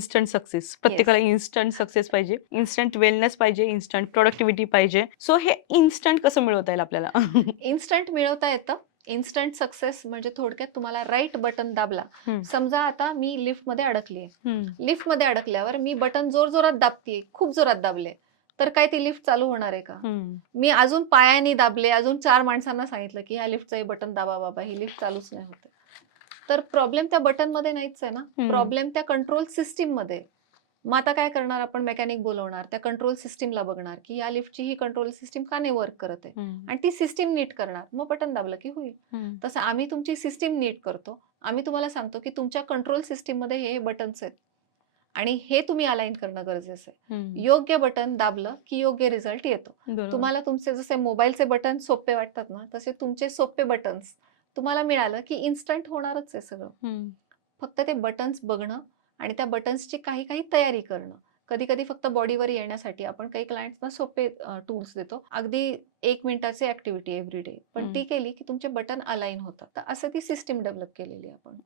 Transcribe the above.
Instant success. प्रत्येकाला instant success पाहिजे, instant wellness पाहिजे, इन्स्टंट प्रॉडक्टिव्हिटी पाहिजे. सो हे इन्स्टंट कसं मिळवता येईल आपल्याला? इन्स्टंट मिळवता येतं. इन्स्टंट सक्सेस म्हणजे थोडक्यात तुम्हाला राईट बटन दाबला. हं, समजा आता मी लिफ्टमध्ये अडकलीये. हं, लिफ्टमध्ये अडकल्यावर मी बटन जोरजोरात दाबतीये, खूप जोरात दाबले, तर काय ती लिफ्ट चालू होणार आहे का? हं, मी अजून पायाने दाबले, अजून 4 माणसांना सांगितलं, की ह्या लिफ्टचं हे बटन दाबा बाबा, ही लिफ्ट चालूच नाही होत आहे. तर प्रॉब्लेम त्या बटनमध्ये नाहीच आहे ना. हं, प्रॉब्लेम त्या कंट्रोल सिस्टममध्ये आहे. मग आता काय करणार आपण मेकॅनिक बोलवणार, त्या कंट्रोल सिस्टमला बघणार, की या लिफ्टची ही कंट्रोल सिस्टम का नाही वर्क करत आहे? हं, आणि ती सिस्टम नीट करणार. मग बटन दाबलं की होईल. हं, तसं आम्ही तुमची सिस्टम नीट करतो. आम्ही तुम्हाला सांगतो, की तुमच्या कंट्रोल सिस्टममध्ये हे बटन्स आहेत आणि हे तुम्ही अलाइन करणं गरजेचं आहे. हं. योग्य बटन दाबलं, की योग्य रिझल्ट येतो. बरोबर. तुम्हाला तुमचे जसे मोबाईलचे बटन सोपे वाटतात ना, तसे तुमचे सोपे बटन्स तुम्हाला मिळालं, की इन्स्टंट होणारच आहे सगळं. हं, फक्त ते बटन्स बघणं आणि त्या बटन्सची काही तयारी करणं. कधी-कधी फक्त बॉडीवर येण्यासाठी आपण काही क्लायंट्सना सोपे टूल्स देतो. अगदी 1 मिनिटाची ॲक्टिव्हिटी एव्हरी डे. पण हं. ती केली की तुमचे बटन अलाइन होतात. तर असं ती सिस्टम डेव्हलप केलेली आहे आपण.